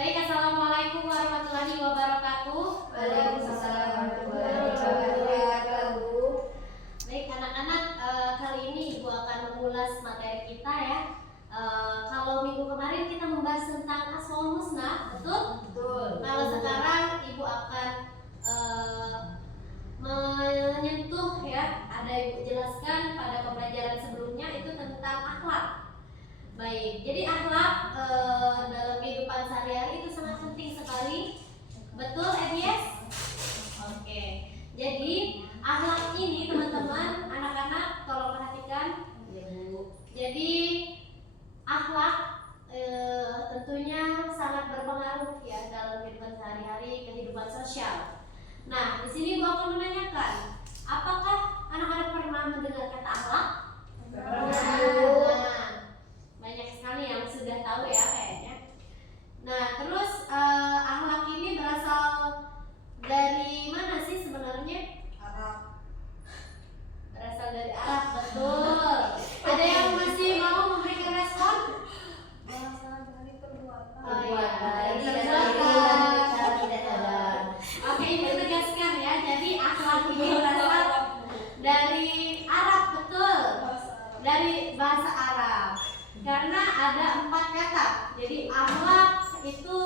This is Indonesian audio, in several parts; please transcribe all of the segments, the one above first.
Baik, assalamualaikum warahmatullahi wabarakatuh. Waalaikumsalam warahmatullahi wabarakatuh. Baik anak-anak, kali ini Ibu akan mengulas materi kita ya. Kalau minggu kemarin kita membahas tentang Asmaul Husna, betul? Betul. Kalau sekarang Ibu akan menyentuh ya, ada Ibu jelaskan pada pembelajaran sebelumnya itu tentang akhlak. Baik, jadi akhlak dalam kehidupan sehari-hari itu sangat penting sekali. Betul, Yes? Oke. Jadi akhlak ini teman-teman, anak-anak tolong perhatikan. Jadi akhlak tentunya sangat berpengaruh ya dalam kehidupan sehari-hari, kehidupan sosial. Nah, di sini gua akan menanyakan, apakah anak-anak pernah mendengar kata akhlak? Nah, banyak sekali yang sudah tahu ya kayaknya. Nah, terus akhlak ini berasal dari mana sih sebenarnya? Arab. Berasal dari Arab, betul. Ada yang masih mau memberikan respon? Berasal dari perbuatan. Oh, iya. Dari Perbuatan. perbuatan. Tidak sadar. Oke, Ibu tegaskan ya. Jadi akhlak ini berasal dari Arab, betul. Dari bahasa Arab. Karena ada 4 kata. Jadi akhlak itu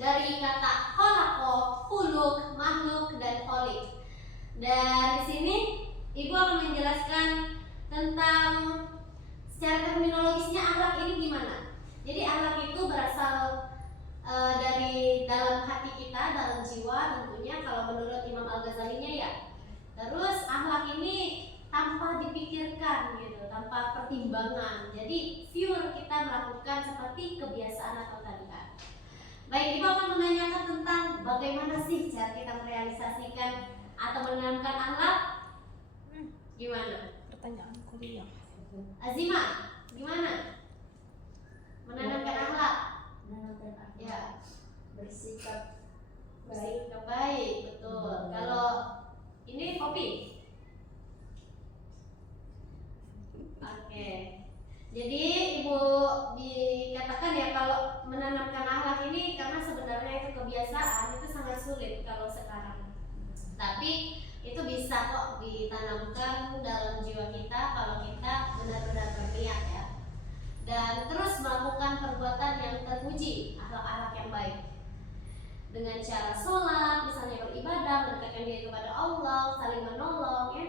dari kata khalaqa, khuluq, makhluk, dan kholik. Dan di sini Ibu akan menjelaskan tentang secara terminologisnya akhlak ini gimana. Jadi akhlak itu berasal dari dalam hati kita, dalam jiwa tentunya kalau menurut Imam Al-Ghazalinya ya. Terus akhlak ini tanpa dipikirkan gitu, tanpa pertimbangan. Jadi pure kita melakukan seperti kebiasaan atau tabiat. Baik, Ibu akan menanyakan tentang bagaimana sih cara kita merealisasikan atau menanamkan akhlak. Gimana? Pertanyaan kuliah. Azima, gimana? Menanamkan akhlak? Menanamkan akhlak. Ya, Bersikap bersikap baik, betul. Kalau ini kopi. Oke. Jadi Ibu dikatakan ya kalau menanamkan akhlak ini karena sebenarnya itu kebiasaan itu sangat sulit kalau sekarang. Tapi itu bisa kok ditanamkan dalam jiwa kita kalau kita benar-benar berniat ya. Dan terus melakukan perbuatan yang terpuji, akhlak-akhlak yang baik. Dengan cara sholat, misalnya beribadah, mendekatkan diri kepada Allah, saling menolong ya.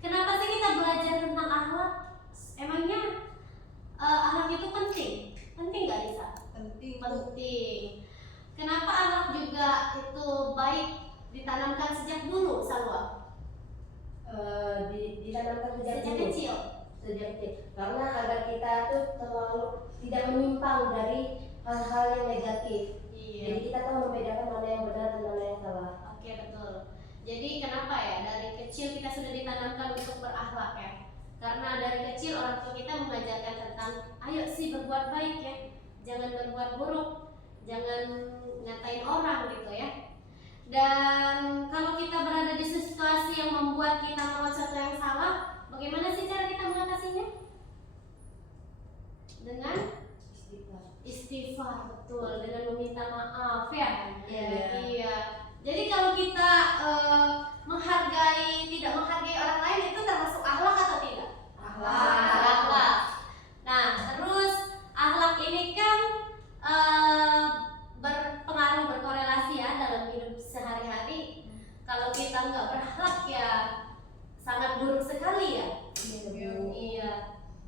Kenapa sih kita belajar tentang akhlak? Emangnya akhlak itu penting? Penting gak Lisa? penting. Penting. Kenapa akhlak juga itu baik ditanamkan sejak dulu, Salwa? Ditanamkan sejak Sejak dulu. kecil. Sejak kecil. Karena agar kita tuh terlalu tidak menyimpang dari hal-hal yang negatif. Iya. Jadi kita tahu membedakan mana yang benar dan mana yang salah. Oke, betul. Jadi kenapa ya dari kecil kita sudah ditanamkan untuk berakhlak ya? Karena dari kecil orang tua kita mengajarkan tentang ayo sih berbuat baik ya, jangan berbuat buruk, jangan ngatain orang gitu ya. Dan kalau kita berada di situasi yang membuat kita melakukan sesuatu yang salah, bagaimana sih cara kita mengatasinya? Dengan istighfar, betul, dengan meminta maaf ya. Iya. Jadi kalau kita tidak menghargai orang lain itu termasuk akhlak atau tidak? Akhlak. Nah, terus akhlak ini kan berpengaruh, berkorelasi ya dalam hidup sehari-hari. Kalau kita nggak berakhlak ya sangat buruk sekali ya. Iya.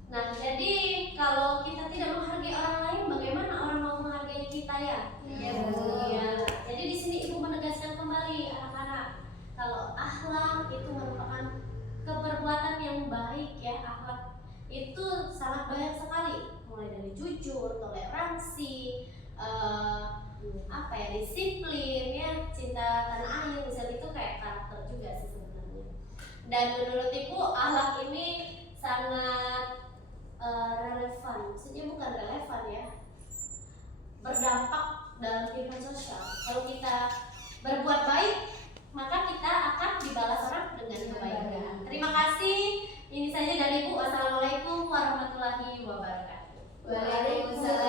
Nah, jadi kalau kita tidak menghargai orang lain, bagaimana orang mau menghargai kita ya? Iya. Jadi di sini Ibu menegaskan kembali anak-anak, kalau akhlak itu merupakan keperbuatan yang baik ya. Akhlak itu sangat banyak sekali, mulai dari jujur, toleransi, disiplin ya, cinta tanah air, misalnya itu kayak karakter juga sih sebenarnya. Dan menurut Ibu akhlak ini sangat relevan, maksudnya bukan relevan ya, berdampak dalam kehidupan sosial. Kalau kita berbuat baik, maka kita akan dibalas orang dengan kebaikan. Terima kasih. Ini saja dari Ibu. Wassalamualaikum warahmatullahi wabarakatuh. Waalaikumsalam